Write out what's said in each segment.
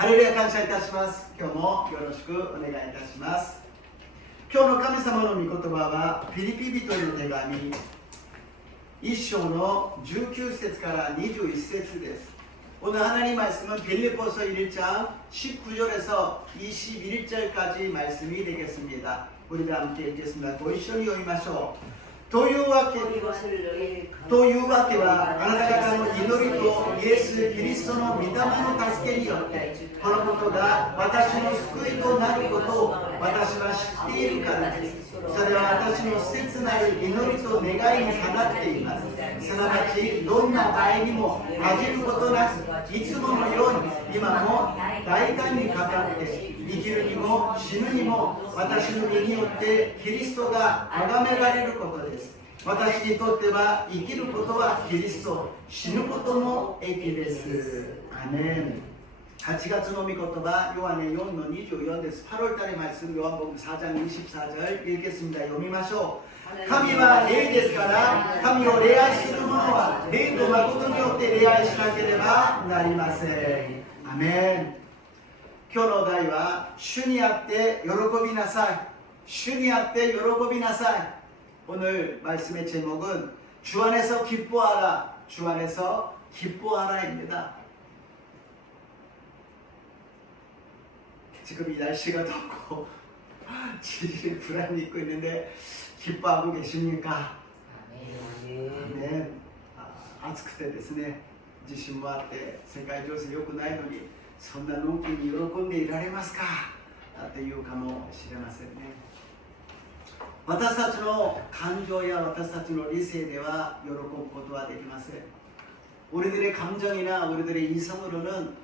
ハレルヤ感謝いたします。今日もよろしくお願いいたします。今日の神様の御言葉はピリピ人への手紙1章の19節から21節です. 오늘 하나님 말씀은 빌립보서 1장 19절에서 21절까지 말씀이 되겠습니다. 우리가 함께 읽겠습니다. ご一緒に読みましょう。というわけはあなた方の祈りとイエス・キリストの御霊の助けによってこのことが私の救いとなることを私は知っているからです。それは私の切なる祈りと願いにかなっています。すなわちどんな場合にも恥じることなくいつものように今も大胆にかかって生きるにも死ぬにも私の身によってキリストが崇められることです。私にとっては生きることはキリスト、死ぬことも益です。アメン。8月の御言葉、ヨハネ4の24です。8월달의 말씀, 요한복음 4장 24절 읽겠습니다. 読みましょう。神は霊ですから、神を礼拝する者は霊と誠によって礼拝しなければなりません。アメン。今日の題は、主にあって喜びなさい。主にあって喜びなさい。오늘 말씀의 제목은 주 안에서 기뻐하라, 주 안에서 기뻐하라입니다. 지금 이 날씨가 덥고 지질이 불안이 있고 있는데 기뻐하고 계십니까? 아멘. 暑くてですね、地震もあって世界情勢良くないのにそんなのんきに喜んでいられますかっていうかもしれませんね。私たちの感情や私たちの理性では喜ぶことはできません。 우리들의 감정이나 우리들의 이성으로는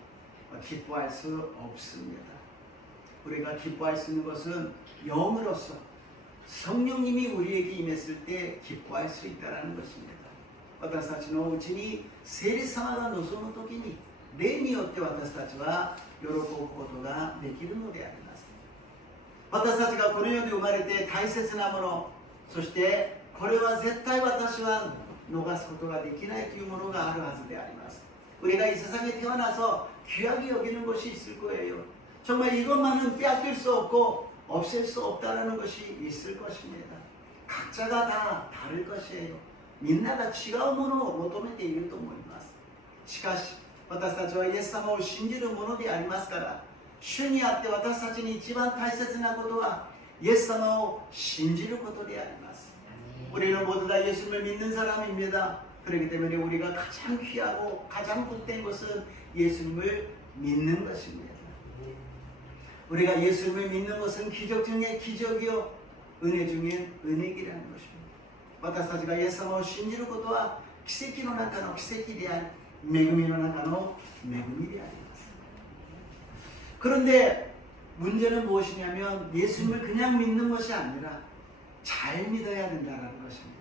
기뻐할 수 없습니다. 우리가 기뻐할 수 있는 것은 영으로서 성령님이 우리에게 임했을 때 기뻐할 수 있다는 것입니다. 私たちのうちに聖霊様が望むときに霊によって私たちは喜ぶことができるのであります。 私たちがこの世に生まれて大切なもの、そしてこれは絶対私は逃すことができないというものがあるはずであります。 우리가 이 세상에 태어나서 귀하게 여기는 것이 있을 거예요. 정말 이것만은 빼앗길 수 없고 없앨 수 없다는 것이 있을 것입니다. 각자가 다 다를 것이에요. みんなが違うものを求めていると思います。しかし私たちはイエス様を信じるものでありますから、 主にあって私たちに一番大切なことはイエス様を信じることであります。 우리는 모두 다 예수님을 믿는 사람입니다. 그렇기 때문에 우리가 가장 귀하고 가장 복된 것은 예수님을 믿는 것입니다. 우리가 예수님을 믿는 것은 기적 중에 기적이요 은혜 중에 은혜이라는 것입니다. 私たちがイエス様を信じることは奇跡の中の奇跡であり、恵みの中の恵みであります。 그런데 문제는 무엇이냐면 예수님을 그냥 믿는 것이 아니라 잘 믿어야 된다는 것입니다.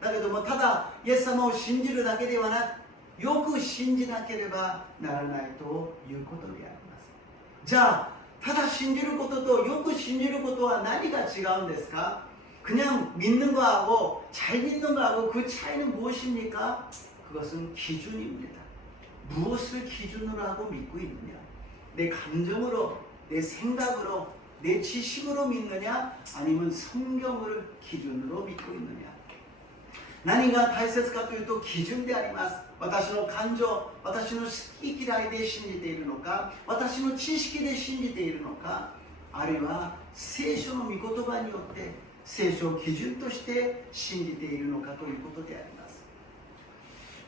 だけどもただイエス様を信じるだけではなく、よく信じなければならないということであります。 じゃあただ信じることとよく信じることは何が違うんですか? 그냥 믿는 거하고 잘 믿는 거하고 그 차이는 무엇입니까? 그것은 기준입니다. 무엇을 기준으로 하고 믿고 있느냐? 내 감정으로, 내 생각으로, 내 지식으로 믿느냐? 아니면 성경을 기준으로 믿고 있느냐? 何が大切かというと基準であります。私の感情、私の好き嫌いで信じているのか、私の知識で信じているのか、あるいは聖書の御言葉によって聖書を基準として信じているのかということであります。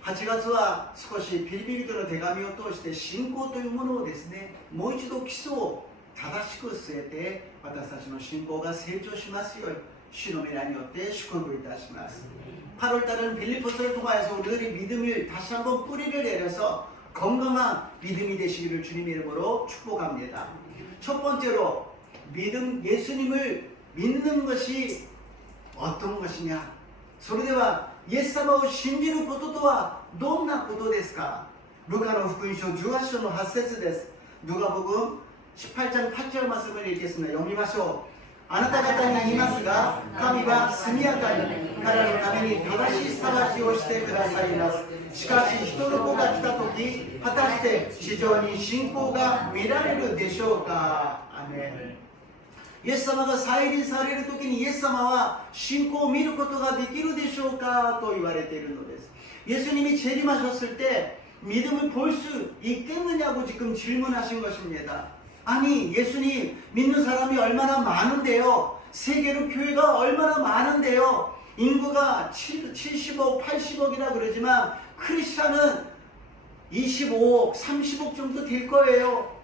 8月は少しピリピリ人の手紙を通して信仰というものをですね、もう一度基礎を正しく据えて私たちの信仰が成長しますように主の皆によって祝福いたします。 8월달은 빌립보서를 통하여서 우리들의 믿음을 다시 한번 뿌리를 내려서 건강한 믿음이 되시기를 주님의 이름으로 축복합니다. 첫 번째로 믿음, 예수님을 믿는 것이 어떤 것이냐? それではイエス様を信じることとはどんなことですか? 루카の福音書18章の8節です。누가복음 18장 8절 말씀을 읽겠습니다. 読みましょう。あなた方に言いますが、神は速やかに彼のために正しい裁きをしてくださいます。しかし人の子が来た時、果たして地上に信仰が見られるでしょうか。アメン。イエス様が再臨される時にイエス様は信仰を見ることができるでしょうかと言われているのです。예수님이 재림하셨을 때 믿음을 볼 수 있겠느냐고 지금 질문하신 것입니다. 아니, 예수님 믿는 사람이 얼마나 많은데요. 세계로 교회가 얼마나 많은데요. 인구가 70억, 80억이라 그러지만 크리스찬은 25억, 30억 정도 될 거예요.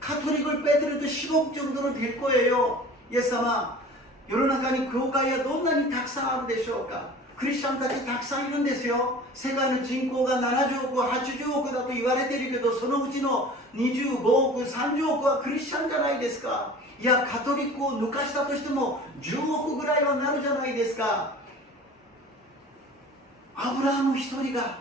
카톨릭을 빼더라도 10억 정도는 될 거예요. イエス様、世の中に教会はどんなにたくさんあるでしょうか。クリスチャンたちたくさんいるんですよ。世界の人口が70億、80億だと言われているけど、そのうちの25億、30億はクリスチャンじゃないですか。いや、カトリックを抜かしたとしても10億ぐらいはなるじゃないですか。アブラハム一人が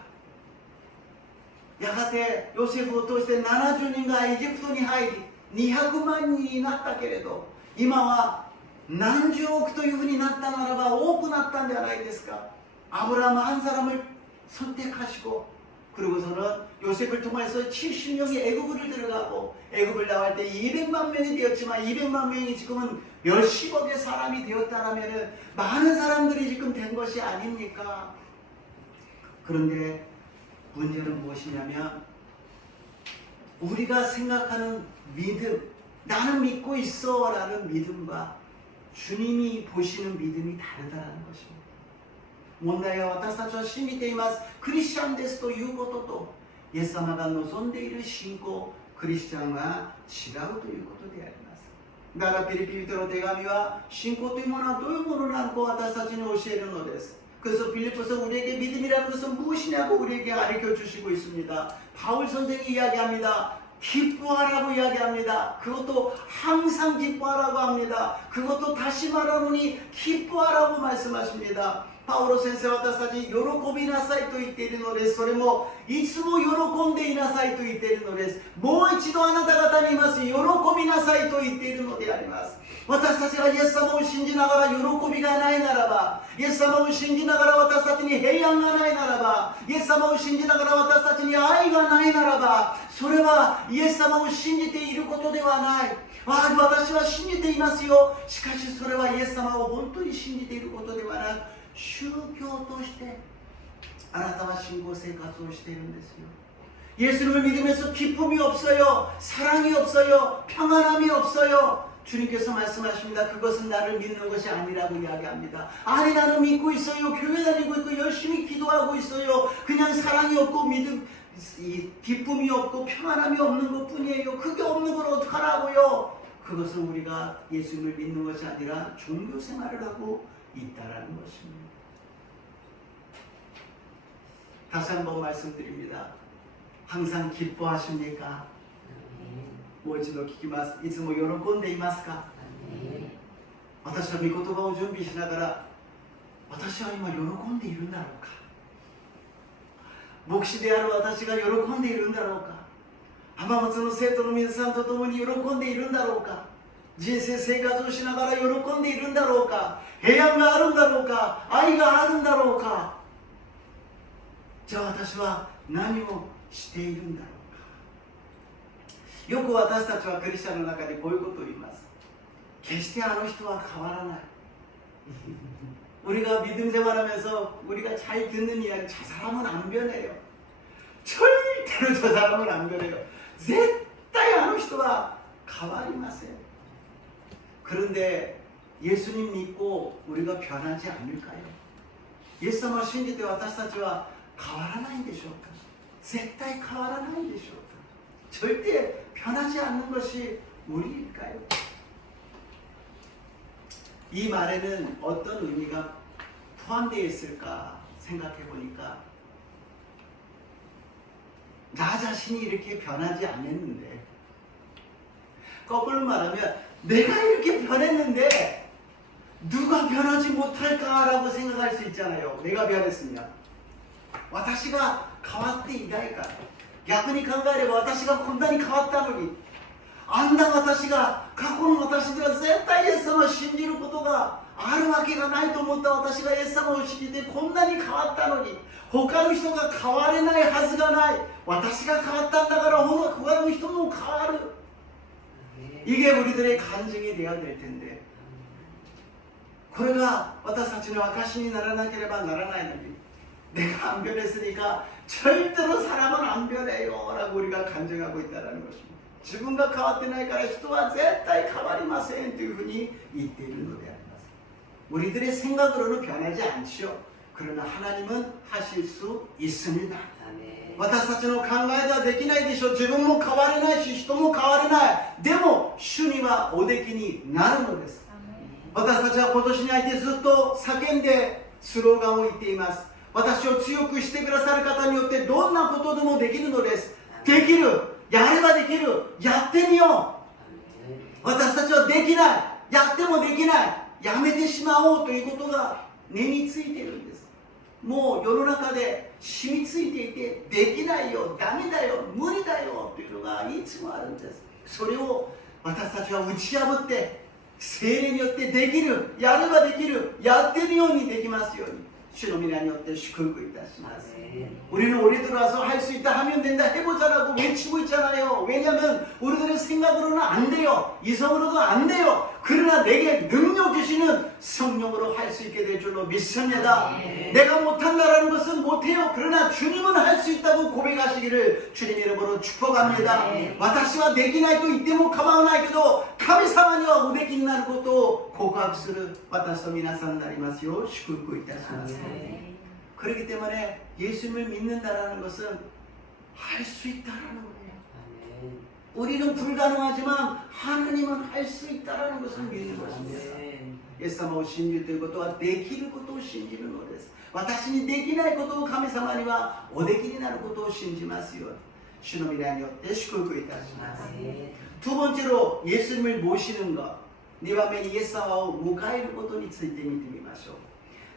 やがてヨセフを通して70人がエジプトに入り200万人になったけれど、今は何十億というふうになったならば多くなったんじゃないですか。아브라함은 한 사람을 선택하시고 그리고서는 요셉을 통해서 70명이 애굽을 들어가고 애굽을 나갈 때 200만 명이 되었지만 200만 명이 지금은 몇십억의 사람이 되었다라면 많은 사람들이 지금 된 것이 아닙니까? 그런데 문제는 무엇이냐면 우리가 생각하는 믿음, 나는 믿고 있어 라는 믿음과 주님이 보시는 믿음이 다르다는 것입니다. 問題は私たちは信じています。クリスチャンですということと、イエス様が望んでいる信仰、クリスチャンは違うということであります。だからピリピ人の手紙は信仰というものはどういうものなのか私たちに教えるのです。 그래서 빌립보서 우리에게 믿음이라는 것은 무엇이냐고 우리에게 가르쳐 주시고 있습니다. 바울 선생이 이야기합니다. 기뻐하라고 이야기합니다. 그것도 항상 기뻐하라고 합니다. 그것도 다시 말하노니 기뻐하라고 말씀하십니다. パウロ先生は私たち喜びなさいと言っているのです。それもいつも喜んでいなさいと言っているのです。もう一度あなた方に言います。喜びなさいと言っているのであります。私たちがイエス様を信じながら喜びがないならば、イエス様を信じながら私たちに平安がないならば、イエス様を信じながら私たちに愛がないならば、それはイエス様を信じていることではない。私は信じていますよ。しかしそれはイエス様を本当に信じていることではなく、宗教としてあなたは信仰生活をしているんですよ。 예수님을 믿으면서 기쁨이 없어요. 사랑이 없어요. 평안함이 없어요. 주님께서 말씀하십니다. 그것은 나를 믿는 것이 아니라고 이야기합니다. 아니, 나는 믿고 있어요. 교회 다니고 있고 열심히 기도하고 있어요. 그냥 사랑이 없고 믿음, 기쁨이 없고 평안함이 없는 것뿐이에요. 그게 없는 걸 어떡하라고요? 그것은 우리가 예수님을 믿는 것이 아니라 종교 생활을 하고 있다라는 것입니다. 다시 한번 말씀드립니다. 항상 기뻐하십니까? もう一度聞きます。いつも喜んでいますか？私は御言葉を準備しながら、私は今喜んでいるんだろうか？牧師である私が喜んでいるんだろうか？浜松の生徒の皆さんと共に喜んでいるんだろうか？人生生活をしながら喜んでいるんだろうか？平安があるんだろうか？愛があるんだろうか？じゃあ私は何をしているんだろうか？よく私たちはクリスチャンの中でこういうことを言います。決してあの人は変わらない。 우리가 믿음 생활하면서 우리가 잘 듣는 이야기, 저 사람은 안 변해요. 절대로 저 사람은 안 변해요. 絶対あの人は変わりません. 그런데 예수님 믿고 우리가 변하지 않을까요? 예수님을 信じて私たちは変わらないんでしょうか? 絶対変わらないんでしょうか? 절대 변하지 않는 것이 우리일까요? 이 말에는 어떤 의미가 포함되어 있을까 생각해 보니까, 나 자신이 이렇게 변하지 않았는데, 거꾸로 말하면 내가 이렇게 변했는데 누가 변하지 못할까라고 생각할 수 있잖아요. 내가 변했으면 私が変わっていないから。逆に考えれば私がこんなに変わったのに、あんな私が過去の私では絶対イエス様を信じることがあるわけがないと思った私がイエス様を信じてこんなに変わったのに、他の人が変われないはずがない。私が変わったんだから他の人も変わる. 이게 우리들의 간증이 되어야 될 텐데, これが私たちの証にならなければならないのに, 내가 안 변했으니까 절대로 사람은 안 변해요 라고 우리가 간증하고 있다는 것입니다. 自分が変わってないから人は絶対変わりませんというふうに言っているのであります. 우리들의 생각으로는 변하지 않죠. 그러나 하나님은 하실 수 있습니다. 私たちの考えではできないでしょう。自分も変われないし人も変われない。でも主にはおできになるのです。私たちは今年に入ってずっと叫んでスローガンを言っています。私を強くしてくださる方によってどんなことでもできるのです。できる、やればできる、やってみよう。私たちはできない、やってもできない、やめてしまおうということが根についているんです。もう世の中で染みついていて、できないよ、ダメだよ、無理だよというのがいつもあるんです。それを私たちは打ち破って、聖霊によってできる、やればできる、やってみようにできますように、主の皆によって祝福いたします. 우리는 올해 들어와서 할 수 있다, 하면 된다, 해보자라고 외치고 있잖아요. 왜냐하면 우리들의 생각으로는 안 돼요. 이성으로도 안 돼요. 그러나 내게 능력 주시는 성령으로 할 수 있게 될 줄로 믿습니다. 내가 못한다라는 것은 못해요. 그러나 주님은 할 수 있다고 고백하시기를 주님 이름으로 축복합니다. 私はできないと言っても構わないけど、神様にはおできになることを告白する私と皆さんになりますよう祝福いたします. 그렇기 때문에 예수님을 믿는다라는 것은 할 수 있다라는 거예요. 우리는 불가능하지만 하나님은 할 수 있다라는 것을 믿는 것입니다. イエス様を信じるということはできることを信じるのです。私にできないことを神様にはおできになることを信じますように、主の皆によって祝福いたします。두 번째로 예수님을 모시는 것, 네番目にイエス様を迎えることについて見てみましょう。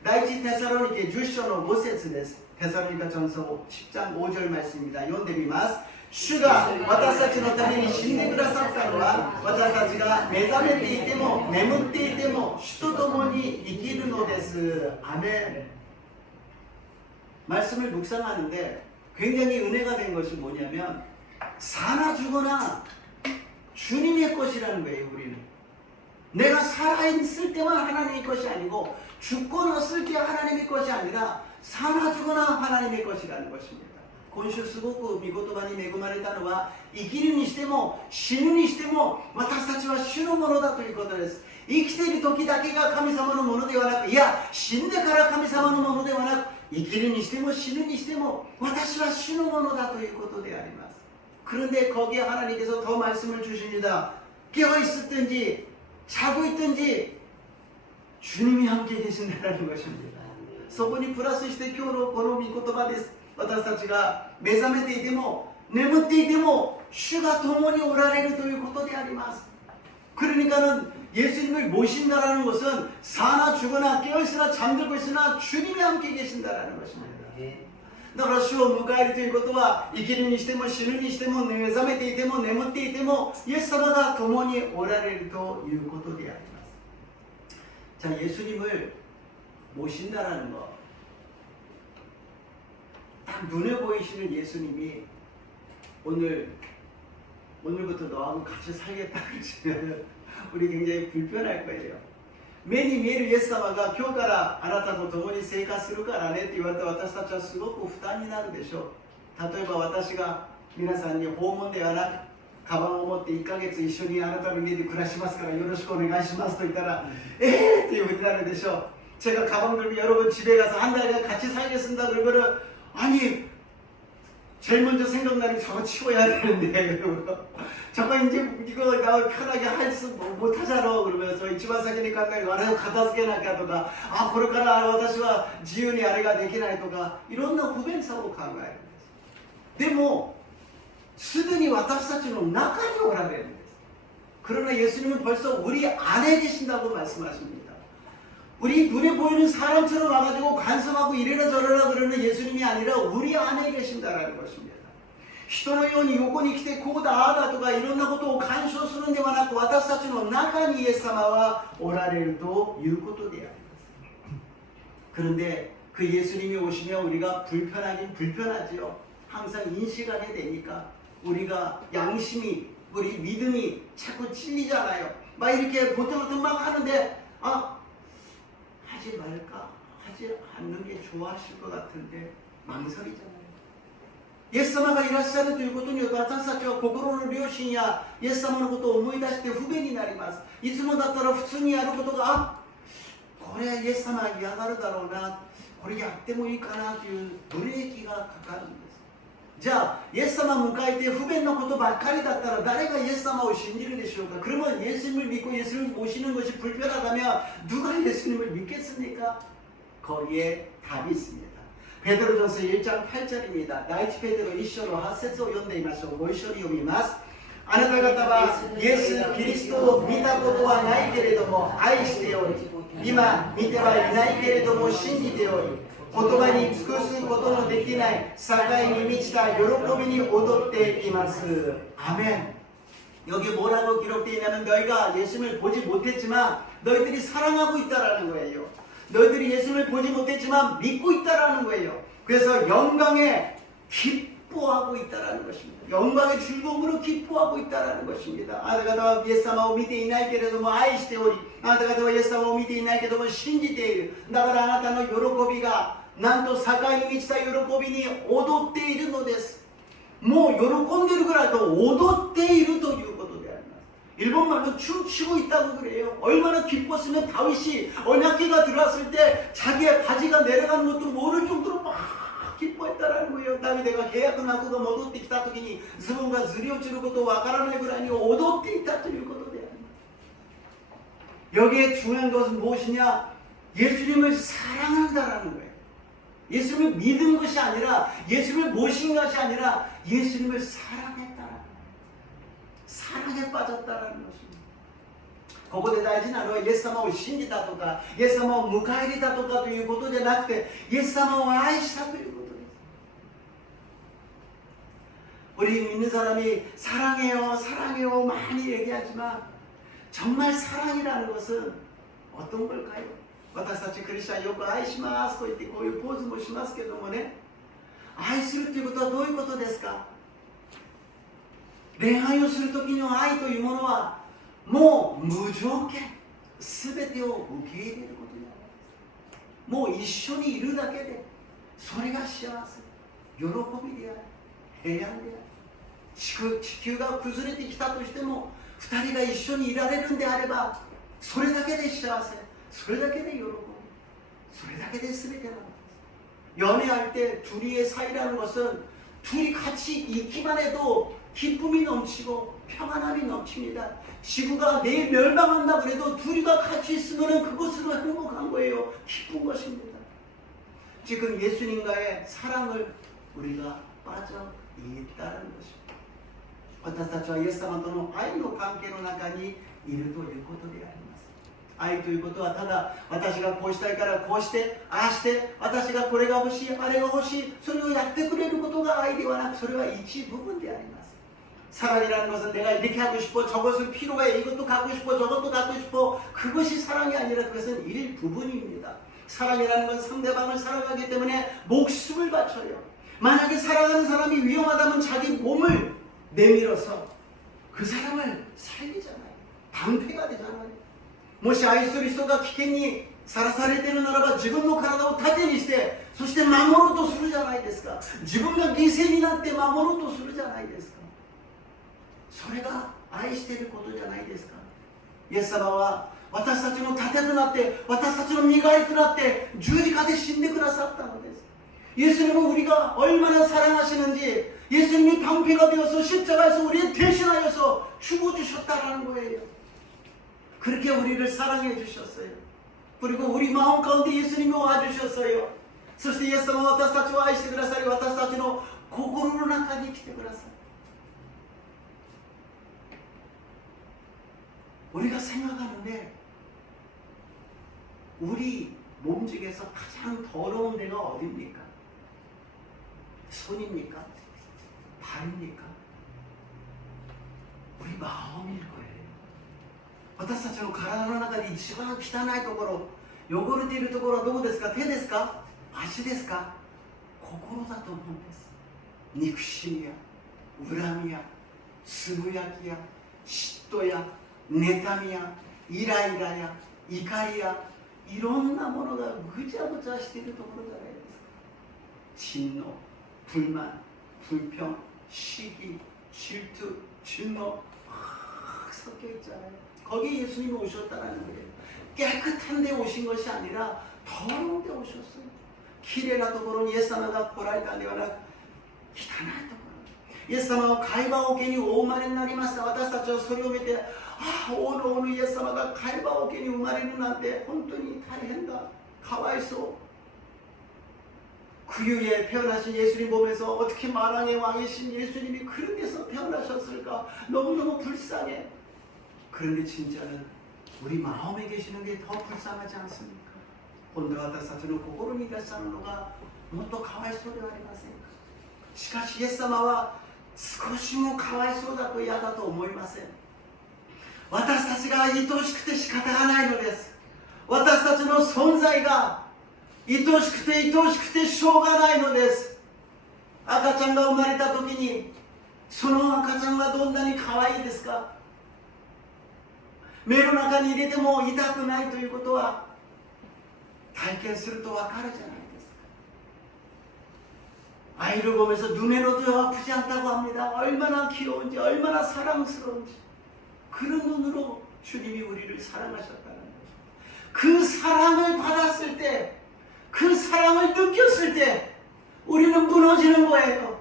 第一テサロニケ10章の5節です。テサロニカ전서 10장 5절 말씀입니다. 読んでみます。主が私たちのために死んでくださったのは、私たちが目覚めていても眠っていても主と共に生きるのです. 아멘. 말씀을 묵상하는데 굉장히 은혜가 된 것이 뭐냐면, 사나 죽거나 주님의 것이라는 거예요. 우리는 내가 살아있을 때만 하나님의 것이 아니고 죽고 났을 때 하나님의 것이 아니라 사나 죽거나 하나님의 것이라는 것입니다. 今週すごく御言葉に恵まれたのは、生きるにしても死ぬにしても私たちは主のものだということです。生きている時だけが神様のものではなく、いや死んでから神様のものではなく、生きるにしても死ぬにしても私は主のものだということであります。 그런데 거기에 하나님께서 더 말씀을 주십니다. 깨어있었든지 자고 있든지 주님이 함께 계신다는 것입니다. そこにプラスして今日のこの御言葉です。私たちが目覚めていても眠っていても主が共におられるということであります。 그러니까는 예수님을 모신다라는 것은 사나 죽으나 깨어있으나 잠들고 있으나 주님이 함께 계신다라는 것입니다. だから主を迎えるということは、生きるにしても死ぬにしても目覚めていても眠っていてもイエス様が共におられるということであります。 자, 예수님을 모신다라는 것, 딱 눈에 보이시는 예수님이 오늘부터 너하고 같이 살겠다 그러시면 우리 굉장히 불편할 거예요. 目に見えるイエス様が今日からあなたと共に生活するからねって言われて、私たちはすごく負担になるでしょう。例えば私が皆さんに訪問ではなく、カバンを持って1ヶ月一緒にあなたの家で暮らしますからよろしくお願いしますと言ったら、っていうふうになるでしょう。 제가 가방 들고 여러분 집에 가서 한 달간 같이 살겠습니다 그러면은, 아니 제일 먼저 생각나는 저거 치워야 되는데 저거 이제 이거 나 편하게 할 수 못하잖아 그러면서 이치만 사기니까 와서 갖다 쓰게나까とか、あこれから私は自由にあれができないとか、いろんな不便さを考えるんです。でもすでに私たちの中におられるんです。 그러나 예수님은 벌써 우리 안에 계신다고 말씀하십니다. 우리 눈에 보이는 사람처럼 와가지고 간섭하고 이래라 저래라 그러는 예수님이 아니라 우리 안에 계신다라는 것입니다. 人のように横に来てこうだああだとかいろんなことを干渉するんではなく、私たちの中にイエス様はおられるということであります。 그런데 그 예수님이 오시면 우리가 불편하긴 불편하지요. 항상 인식하게 되니까 우리가 양심이, 우리 믿음이 자꾸 찔리잖아요. 막 이렇게 보통 막 하는데 하지 말까? 하지 않는 게 좋아하실 것 같은데 망설이잖아요. イエス様がいらっしゃるということによって私たちは心の良心やイエス様のことを思い出して不便になります。いつもだったら普通にやることがこれはイエス様は嫌がるだろうな、これやってもいいかなというブレーキがかかるんです。じゃあイエス様を迎えて不便なことばっかりだったら誰がイエス様を信じるでしょうか。 그러면 예수님을 믿고 예수님을 모시는 것이 불편하다면 누가 예수님을 믿겠습니까? 거기에 답이 있습니다. 베드로전서 1장 8절입니다. 第一ペテロ1章の8節を読んでみましょう。ご一緒に読みます。あなた方はイエス・キリストを見たことはないけれども愛しており、今見てはいないけれども信じており、言葉に尽くすことのできない境に満ちた喜びに踊っています。 아멘. 여기 뭐라고 기록되어 있냐면 너희가 예수님을 보지 못했지만 너희들이 사랑하고 있다라는 거예요. 너희들이 예수님을 보지 못했지만 믿고 있다라는 거예요. 그래서 영광에 기뻐하고 있다라는 것입니다. 영광의 즐거움으로 기뻐하고 있다라는 것입니다. あなた方はイエス様を見ていないけれども愛しており、あなた方はイエス様を見ていないけれども信じている。だからあなたの喜びがなんと境に満ちた喜びに踊っているのです。もう喜んでいるぐらいと踊っているということであります。 일본말로 춤추고 있다고 그래요. 얼마나 기뻤으면 다윗이 언약궤가 들어왔을 때 자기의 바지가 내려가는 것도 모를 정도로 막 기뻐했다라는 거예요. 다윗가 계약을 하고戻ってきた時にズボンがずり落ちることをわからないぐらいに踊っていたということであります。 여기에 중요한 것은 무엇이냐? 예수님을 사랑한다라는 거예요. 예수님을 믿은 것이 아니라 예수님을 모신 것이 아니라 예수님을 사랑했다라는 거예요. 사랑에 빠졌다라는 것입니다. ここで大事なのはイエス様を信じたとかイエス様を迎え入れたとかということでなくてイエス様を愛したということです。 우리 믿는 사람이 사랑해요 사랑해요 많이 얘기하지만 정말 사랑이라는 것은 어떤 걸까요? 私たちクリスチャンよく愛しますと言ってこういうポーズもしますけどもね、愛するということはどういうことですか。恋愛をするときの愛というものはもう無条件全てを受け入れることになります。もう一緒にいるだけでそれが幸せ、喜びであり平安であり、地球が崩れてきたとしても2人が一緒にいられるんであればそれだけで幸せ、それだけで喜び、それだけで全てなんです。 연애할 때 둘이의 사이라는 것은 둘이 같이 있기만 해도 기쁨이 넘치고 평안함이 넘칩니다. 지구가 내일 멸망한다 그래도 둘이가 같이 있으면 그것으로 행복한 거예요. 기쁜 것입니다. 지금 예수님과의 사랑을 우리가 빠져 있다는 것입니다. 私たちはイエス様との愛の関係の中にいるということであります。 愛ということはただ私がこうしたいからこうしてああして私がこれが欲しいあれが欲しいそれをやってくれることが愛ではなくそれは一部分であります。 사랑이라는 것은 내가 이렇게 하고 싶어 저것을 필요해 이것도 갖고 싶어 저것도 갖고 싶어 그것이 사랑이 아니라 그것은 일부분입니다. 사랑이라는 건 상대방을 사랑하기 때문에 목숨을 바쳐요. 만약에 사랑하는 사람이 위험하다면 자기 몸을 내밀어서 그 사람을 살리잖아요. 방패가 되잖아요. もし愛する人が危険にさらされているならば自分の体を盾にしてそして守ろうとするじゃないですか。自分が犠牲になって守ろうとするじゃないですか。それが愛していることじゃないですか。イエス様は私たちの盾となって私たちの身代わりとなって十字架で死んでくださったのです。 예수님은 우리가 얼마나 사랑하시는지 예수님이 방패가 되어서 십자가에서 우리를 대신하여서 죽어주셨다라는 거예요. 그렇게 우리를 사랑해 주셨어요. 그리고 우리 마음 가운데 예수님이 와주셨어요. そしてイエス様は私たちを愛してくださり私たちの心の中に来てください。 우리가 생각하는데 우리 몸 중에서 가장 더러운 데가 어디입니까? 손입니까? 발입니까? 우리 마음일 거예요. 私たちの体の中で一番汚いところ、汚れているところはどこですか？手ですか？足ですか？心だと思うんです。憎しみや恨みやつぶやきや嫉妬や妬みやイライラや怒りやいろんなものがぐちゃぐちゃしているところじゃないですか。진노、불만、불평、시기、질투、진노 섞여 있잖아요. 거기 예수님이 오셨다는 거예요. 깨끗한 데 오신 것이 아니라 더러운 데 오셨어요. 키레라도 그런 예사마가 고라이다ではなく汚いところ。イエス様は会話桶にお生まれになりました。私たちはそれを見て、王の王のイエス様が会話桶に生まれるなんて本当に大変だ。かわいそう。 구유에 태어나신 예수님 보면서 어떻게 만왕의 왕이신 예수님이 그런 데서 태어나셨을까? 너무너무 불쌍해. 그런데 진짜는 우리 마음에 계시는 게 더 불쌍하지 않습니까? 今度私たちの心にいらっしゃるのがもっとかわいそうではありませんか。しかしイエス様は少しもかわいそうだと嫌だと思いません。私たちが愛しくて仕方がないのです。私たちの存在が愛しくて愛しくてしょうがないのです。赤ちゃんが生まれた時にその赤ちゃんはどんなに可愛いですか。目の中に入れても痛くないということは体験するとわかるじゃないですか。 아이를 보면서 눈에로도 아프지 않다고 합니다. 얼마나 귀여운지 얼마나 사랑스러운지 그런 눈으로 주님이 우리를 사랑하셨다는 거죠. 그 사랑을 받았을 때 그 사랑을 느꼈을 때 우리는 무너지는 거예요.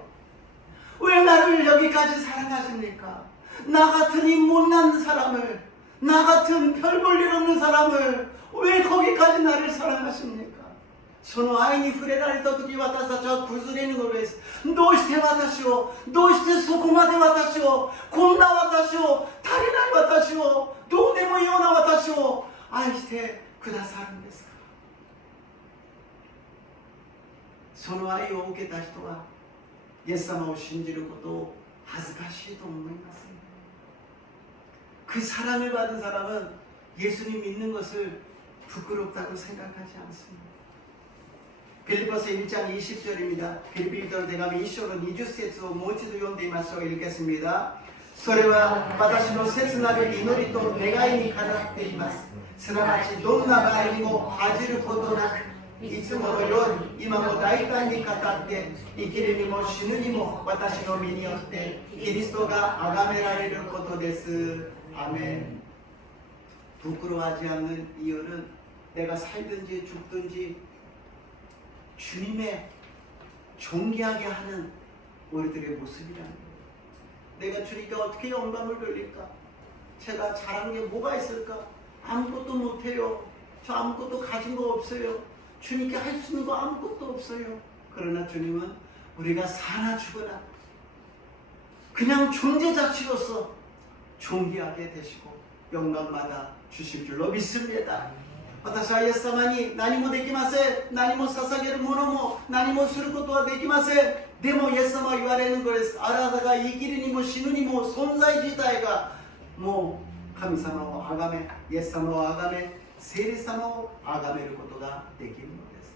왜 나를 여기까지 사랑하십니까? 나 같은 이 못난 사람을, 나 같은 별 볼 일 없는 사람을 왜 거기까지 나를 사랑하십니까? その愛に触れられた時私たちは崩れるのです。どうして私を、どうしてそこまで私を、こんな私を、足りない私を、どうでもいいような私を愛してくださるんですか。その愛を受けた人はイエス様を信じることを恥ずかしいと思います。그 사랑을 받은 사람은 예수님 믿는 것을 부끄럽다고 생각하지 않습니다. 빌립보서 1장 20절입니다. 빌립보서 대가면 1章の20節をもう一度読んでみましょう。읽겠습니다. それは私の切なる祈りと願いにかなっています。すなわちどんな場合にも恥じることなくいつものように今も大胆に語って生きるにも死ぬにも私の身によってキリストが崇められることです。아멘. 부끄러워하지 않는 이유는 내가 살든지 죽든지 주님의 존귀하게 하는 우리들의 모습이라는 거예요. 내가 주님께 어떻게 영광을 돌릴까? 제가 잘한 게 뭐가 있을까? 아무것도 못해요. 저 아무것도 가진 거 없어요. 주님께 할 수 있는 거 아무것도 없어요. 그러나 주님은 우리가 사나 죽으나 그냥 존재 자체로서 존귀하게 되시고 영광받아 주실 줄로 믿습니다. 私はイエス様に何もできません。何も捧げるものも何もすることはできません。でもイエス様は言われるのです。あなたが生きるにも死ぬにも存在自体がもう神様を崇め、イエス様を崇め、聖霊様を崇めることができるのです。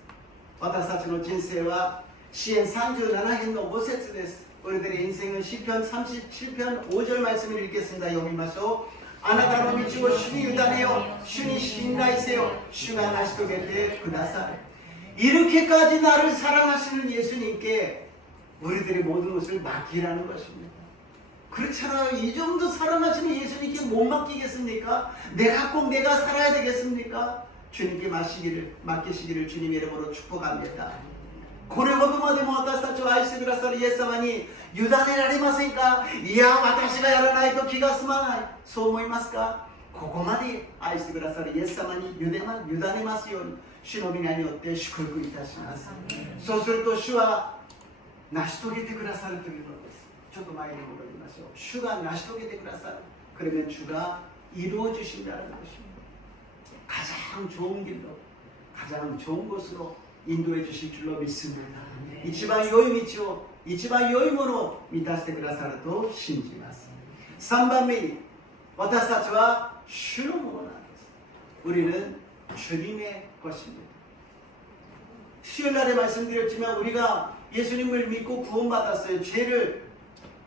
私たちの人生は詩編37編の5節です。 우리들의 인생은 시편 37편 5절 말씀을 읽겠습니다. 읽어보시죠. あなたの道を主に委ねよ、主に信頼せよ、主が成し遂げてください. 이렇게까지 나를 사랑하시는 예수님께 우리들의 모든 것을 맡기라는 것입니다. 그렇잖아요. 이 정도 사랑하시는 예수님께 못 맡기겠습니까? 내가 꼭 내가 살아야 되겠습니까? 주님께 맡기시기를 주님의 이름으로 축복합니다. これほどまでも私たちを愛してくださるイエス様に委ねられませんか？いや、私がやらないと気が済まない。そう思いますか？ここまで愛してくださるイエス様に委ねますように、主の皆によって祝福いたします。そうすると主は成し遂げてくださるというのです。ちょっと前に戻りましょう。主が成し遂げてくださる。그러면 주가 이루어 주신다는 것입니다. 가장 좋은 길로, 가장 좋은 곳으로 인도해 주실 줄로 믿습니다. 이 집안 요임이죠. 이一番良いものを満たしてくださると信じます。3番目に私たちは主のものなんです。우리는 주님의 것입니다. 수요일날에 말씀드렸지만 우리가 예수님을 믿고 구원받았어요. 죄를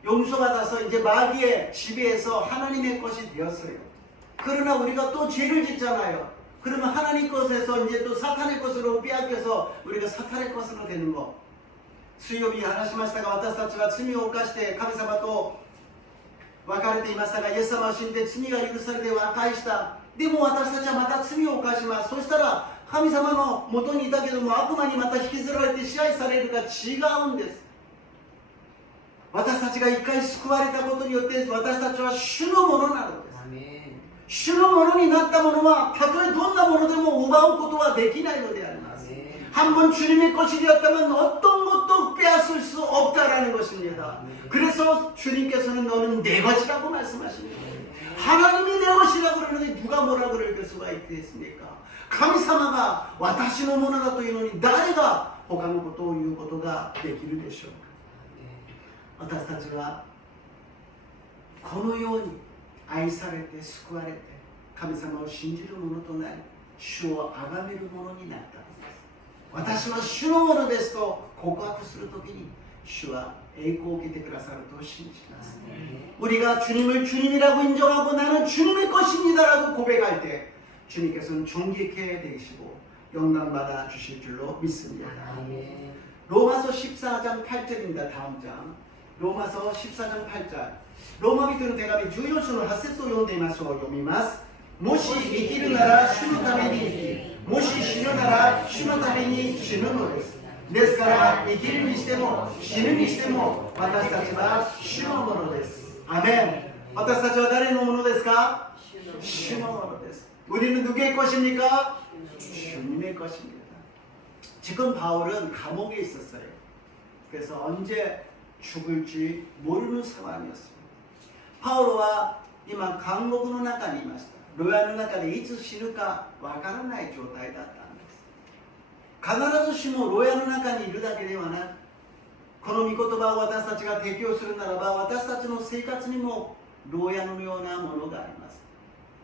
용서받아서 이제 마귀의 지배에서 하나님의 것이 되었어요. 그러나 우리가 또 죄를 짓잖아요. 그러면 하나님 것에서 이제 또 사탄의 것으로 빼앗겨서 우리가 사탄의 것으로 되는 거. 水曜日話しましたが、私たちは罪を犯して神様と別れていましたが、イエス様を信じて罪が許されて和解した。でも私たちはまた罪を犯します。そしたら神様の元にいたけども悪魔にまた引きずられて支配されるが違うんです。私たちが一回救われたことによって私たちは主のものなのです。主のものになったものはたとえどんなものでも奪うことはできないのであります。한번 주님의 것이 되었다면 어떤 것도 빼앗을 수 없다라는 것입니다. 그래서 주님께서는 너는 내 것이라고 말씀하십니다. 하나님이 내 것이라고 그러는데 누가 뭐라 그럴 수가 있겠습니까? 神様が私のものだというのに誰が他のことを言うことができるでしょうか。私たちはこのように愛されて救われて神様を信じるものとなり主を崇めるものになったのです。私は主のものですと告白するときに主は栄光を受けてくださると信じます。 우리가 주님을 주님이라고 인정하고 나는 주님의 것입니다라고 고백할 때 주님께서는 존귀케 되시고 영광받아 주실 줄로 믿습니다. 로마서 14장 8절입니다. 다음 장 로마서 14장 8절 ローマ人の手紙14章の8節を読んでみましょう。読みます。もし生きるなら主のために生きる。もし死ぬなら主のために死ぬのです。ですから生きるにしても死ぬにしても私たちは主のものです。アメン。私たちは誰のものですか？主のものです。우리는 누구의 것입니까? 주님의 것입니다. 지금 바울은 감옥에 있었어요. 그래서 언제 죽을지 모르는 상황이었습니다. 바울은今監獄の中にいました。牢屋の中でいつ死ぬかわからない状態だったんです。必ずしも牢屋の中にいるだけではなく、この御言葉を私たちが適用するならば私たちの生活にも牢屋のようなものがあります。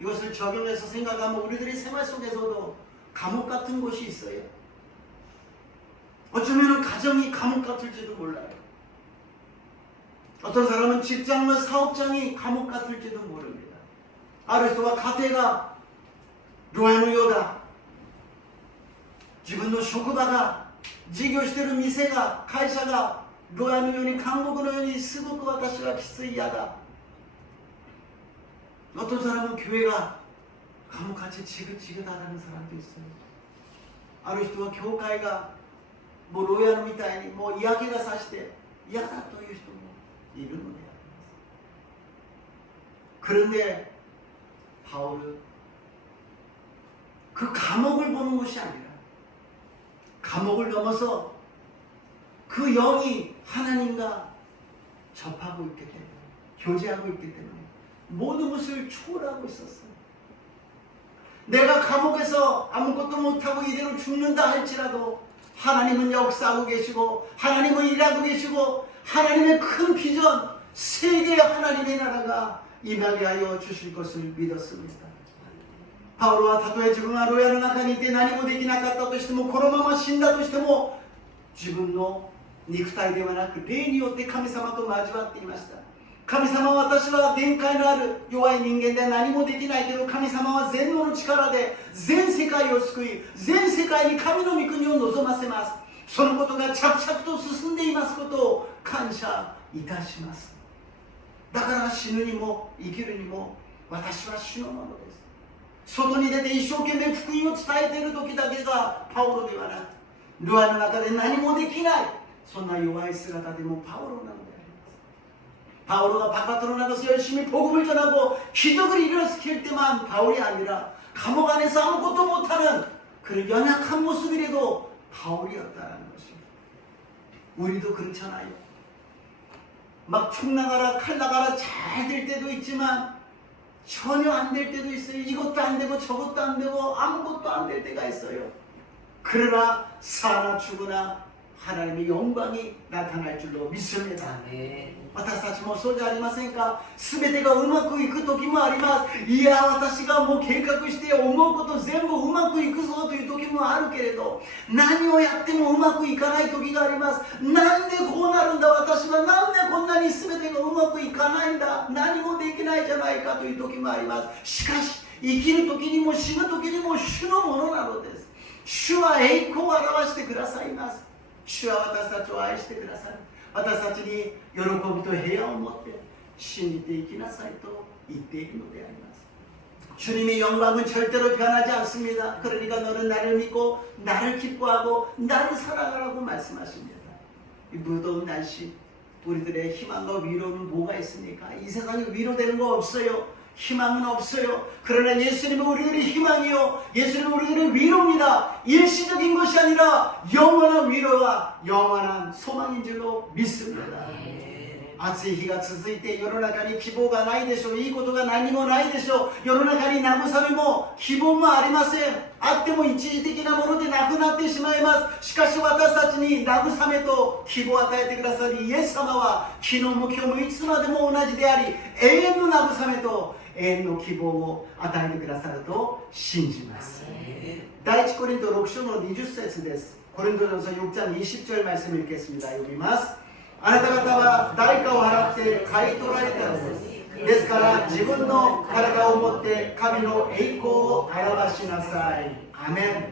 이것을 적용해서 생각하면 우리들의 생활 속에서도 감옥 같은 곳이 있어요. 어쩌면 가정이 감옥 같을지도 몰라요. 어떤 사람은 직장과 사업장이 감옥 같을지도 모릅니다. ある人は家庭が牢屋のようだ。自分の職場が事業している店が会社が牢屋のように監獄のようにすごく私はきつい嫌だ。 어떤 사람은 교회가 감옥같이 지긋지긋하다는 사람도 있어요. ある人は教会がもう牢屋みたいにもう嫌気がさして嫌だという人もいるのであります。 그런데 바울은 그 감옥을 보는 것이 아니라 감옥을 넘어서 그 영이 하나님과 접하고 있기 때문에 교제하고 있기 때문에 모든 것을 초월하고 있었어요. 내가 감옥에서 아무것도 못하고 이대로 죽는다 할지라도 하나님은 역사하고 계시고 하나님은 일하고 계시고 하나님의 큰 비전 세계의 하나님의 나라가 임하게 하여 주실 것을 믿었습니다. 바울은 たとえ自分は牢屋の中にいて何もできなかったとしてもこのまま死んだとしても自分の肉体ではなく霊によって神様と交わっていました。 神様は私は限界のある弱い人間で何もできないけど神様は全能の力で全世界を救い全世界に神の御国を望ませます。そのことが着々と進んでいますことを感謝いたします。だから死ぬにも生きるにも私は主のものです。外に出て一生懸命福音を伝えている時だけがパウロではなく牢屋の中で何もできないそんな弱い姿でもパウロなのです。 바울은 바깥으로 나가서 열심히 복음을 전하고 기적을 일으킬 때만 바울이 아니라 감옥 안에서 아무것도 못하는 그런 연약한 모습이라도 바울이었다는 것입니다. 우리도 그렇잖아요. 막 총 나가라 칼 나가라 잘 될 때도 있지만 전혀 안 될 때도 있어요. 이것도 안 되고 저것도 안 되고 아무것도 안 될 때가 있어요. 그러나 사나 죽으나 하나님의 영광이 나타날 줄로 믿습니다. 私たちもそうじゃありませんか。全てがうまくいく時もあります。いや、私がもう計画して思うこと全部うまくいくぞという時もあるけれど、何をやってもうまくいかない時があります。なんでこうなるんだ、私はなんでこんなに全てがうまくいかないんだ、何もできないじゃないかという時もあります。しかし生きる時にも死ぬ時にも主のものなのです。主は栄光を表してくださいます。主は私たちを愛してくださる。私たちに喜びと平安を持って信じていきなさいと言っているのであります。 주님의 영광은 절대로 변하지 않습니다. 그러니까 너는 나를 믿고 나를 기뻐하고 나를 사랑하라고 말씀하십니다. 이 무더운 날씨 우리들의 희망과 위로는 뭐가 있습니까? 이 세상에 위로되는 거 없어요. 희망은 없어요. 그러나 예수님은 우리들의 희망이요, 예수님은 우리들의 위로입니다. 일시적인 것이 아니라 영원한 위로와 영원한 소망인 줄로 믿습니다. 暑い日が続いて世の中に希望がないでしょう。いいことが何もないでしょう。世の中に慰めも希望もありません。あっても一時的なものでなくなってしまいます。しかし私たちに慰めと希望を与えてくださるイエス様は昨日も今日もいつまでも同じであり、永遠の慰めと永遠の希望を与えてくださると信じます。第一コリント6章の20節です。コリント전서6장20절 말씀 읽겠습니다. 読みます。あなた方は代価を払って買い取られたのです。ですから自分の体を持って神の栄光を表しなさい。アメン。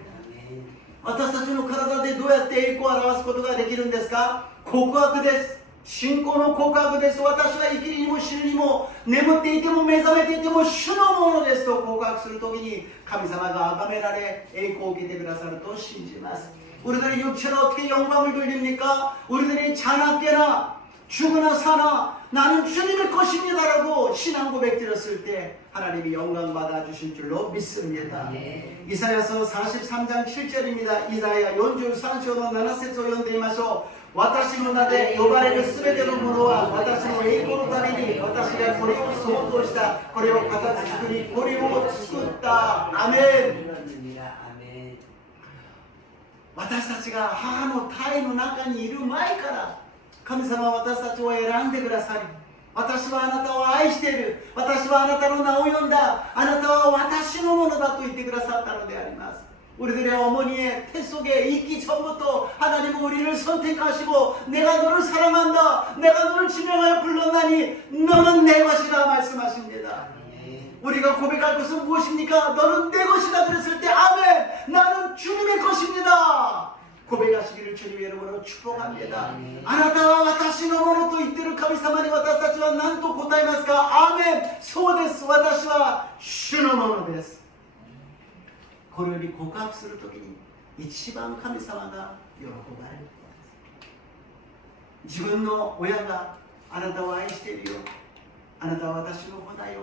私たちの体でどうやって栄光を表すことができるんですか？告白です。信仰の告白です。私は生きるにも死ぬにも眠っていても目覚めていても主のものですと告白するときに神様が崇められ栄光を受けてくださると信じます。 우리들의 육체는 어떻게 영광을 돌립니까? 우리들이 자나깨나 죽으나 사나 나는 주님의 것입니다라고 신앙 고백 드렸을 때 하나님이 영광 받아 주실 줄로 믿습니다. 이사야서 43장 7절입니다. 이사야 43章の7節を読んでみましょう。私の名で呼ばれるすべてのものは私の栄光のために私がこれを創造した、これを形作り、これを作った。アメン。 私たちが母の胎の中にいる前から神様は私たちを選んでくださり、私はあなたを愛している、私はあなたの名を呼んだ、あなたは私のものだと言ってくださったのであります。 우리들의 어머니의 태 속에 있기 전부터 하나님은 우리를 선택하시고 내가 너를 사랑한다, 내가 너를 지명하여 불렀나니 너는 내 것이다 말씀하십니다. 우리가 고백할 것은 무엇입니까? 너는 내 것이다 그랬을 때 아멘, 나는 주님의 것입니다. 고백하시기를 주님의 이름으로 축복합니다. 아나타와 와타시のものと言っている神様に私たちは何と答えますか？アーメン。そうです。私は主のものです。これより告白するときに一番神様が喜ばれることです。自分の親があなたを愛しているよ、あなたは私の子だよ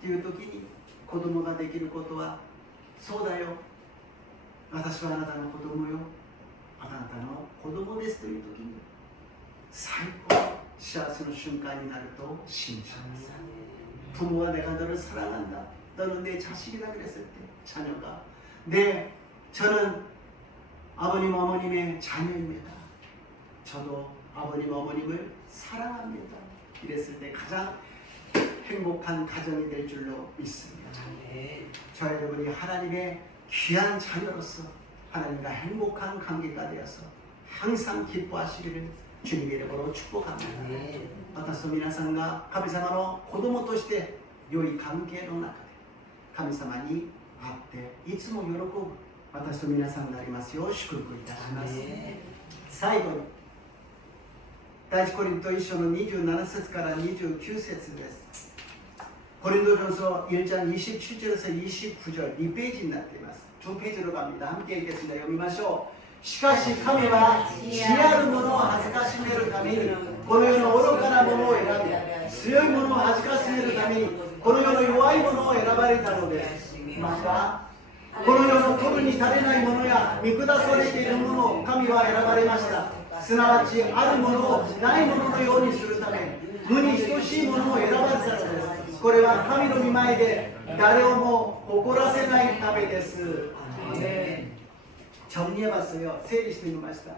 というときに子供ができることは、そうだよ、私はあなたの子供よ、あなたの子供ですというときに最高の幸せの瞬間になると信じます。 부모가 내가 너를 사랑한다, 너는 내 자식이다 그랬을 때 자녀가 네, 저는 아버님 어머님의 자녀입니다, 저도 아버님 어머님을 사랑합니다 이랬을 때 가장 행복한 가정이 될 줄로 믿습니다. 저 여러분이 하나님의 귀한 자녀로서 하나님과 행복한 관계가 되어서 항상 기뻐하시기를 주님의 이름으로 축복합니다. 私と皆さんが神様の子供として良い関係の中で神様に会っていつも喜ぶ私と皆さんがありますよう祝福いたします。最後に第一コリント1章の27節から29節です。コリント전서 1장 27절에서 29절 2페이지になっています。2페이지로 갑니다. 함께 읽겠습니다. 読みましょう。しかし神は知ある者を恥ずかしめるためにこの世の愚かな者を選び、強い者を恥ずかしめるためにこの世の弱い者を選ばれたのです。またこの世の取るに足れない者や見下されている者を神は選ばれました。すなわちある者をない者のようにするため無に等しい者を選ばれたのです。これは神の御前で誰をも誇らせないためです。 정리해봤어요. 整理してみました。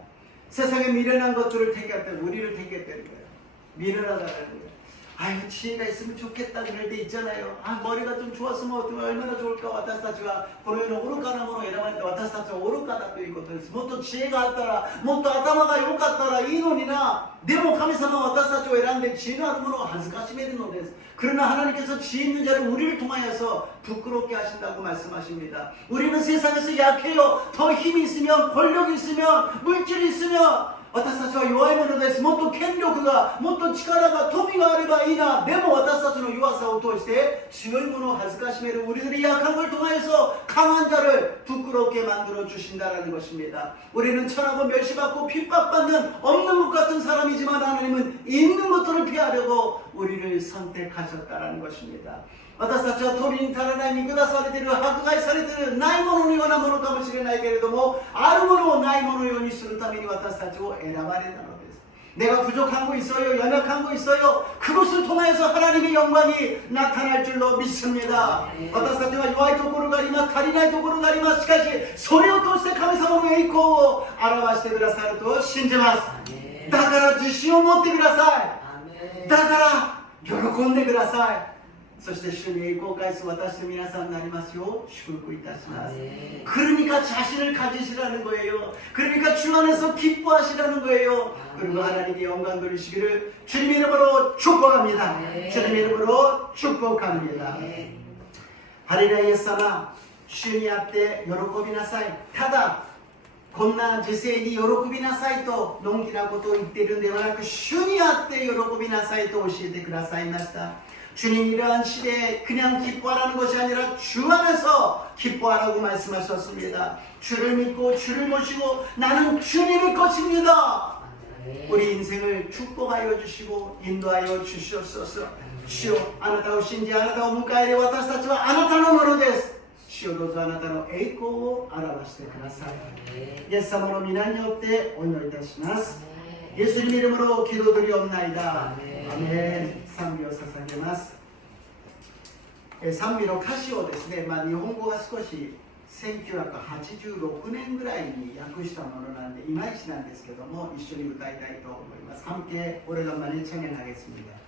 세상에 미련한 것들을 택했다는, 우리를 택했다는 거예요. 미련하다는 거예요. 아유, 지혜가 있으면 좋겠다 그럴 때 있잖아요. 아, 머리가 좀 좋았으면 얼마나 좋을까. 私たちはこの世の愚かなものを選ばれて、私たちは愚かだということです。もっと知恵があったら、もっと頭が良かったらいいのにな。でも神様は私たちを選んで知恵のあるものを恥ずかしめるのです。 그러나 하나님께서 지혜 있는 자를 우리를 통하여서 부끄럽게 하신다고 말씀하십니다. 우리는 세상에서 약해요. 더 힘이 있으면, 권력이 있으면, 물질이 있으면 私たちは弱いものです。もっと権力が、もっと力が、富があればいいな。でも私たちの弱さを通して強いものを恥ずかしめる 우리들의 약한 걸 통하여서 강한 자를 부끄럽게 만들어 주신다는 것입니다. 우리는 천하고 멸시받고 핍박받는 없는 것 같은 사람이지만 하나님은 있는 것들을 피하려고 우리를 선택하셨다는 것입니다. 私たちは取りに足らない、見下されている、迫害されている、ないもののようなものかもしれないけれども、あるものをないもののようにするために私たちを選ばれたのです。 내가 부족한 거 있어요, 연약한 거 있어요. 그것을 통하여서 하나님의 영광이 나타날 줄로 믿습니다. 私たちは弱いところがあります、足りないところがあります。しかし、それを通して神様の栄光を表してくださると信じます。だから自信を持ってください。だから喜んでください。 そして主に栄光を返す私と皆さんになりますよう祝福いたします。 그러니까 자신을 가지시라는 거예요. 그러니까 주 안에서 기뻐하시라는 거예요. 그리고 하나님께 영광 돌리시기를 주님 이름으로 축복합니다. 주님 이름으로 축복합니다. 하리라イエス様、主にあって喜びなさい。ただこんな時世に喜びなさいとのんきなことを言っているんではなく、主にあって喜びなさいと教えてくださいました。 주님 이러한 시대에 그냥 기뻐하라는 것이 아니라 주 안에서 기뻐하라고 말씀하셨습니다. 주를 믿고 주를 모시고 나는 주님의 것입니다. 우리 인생을 축복하여 주시고 인도하여 주시옵소서. 주여, あなたを信じ、あなたを迎え入れ、私たちはあなたのものです。主よ、どうぞあなたの栄光を表してください。イエス様の皆によってお祈りいたします。イエスの이름으로 기도드리옵나이다. 아멘. 賛美を捧げます。賛美の歌詞をですね、日本語が少し1986年ぐらいに訳したものなんでいまいちなんですけども、一緒に歌いたいと思います。함께 오래간만에 찬양하겠습니다.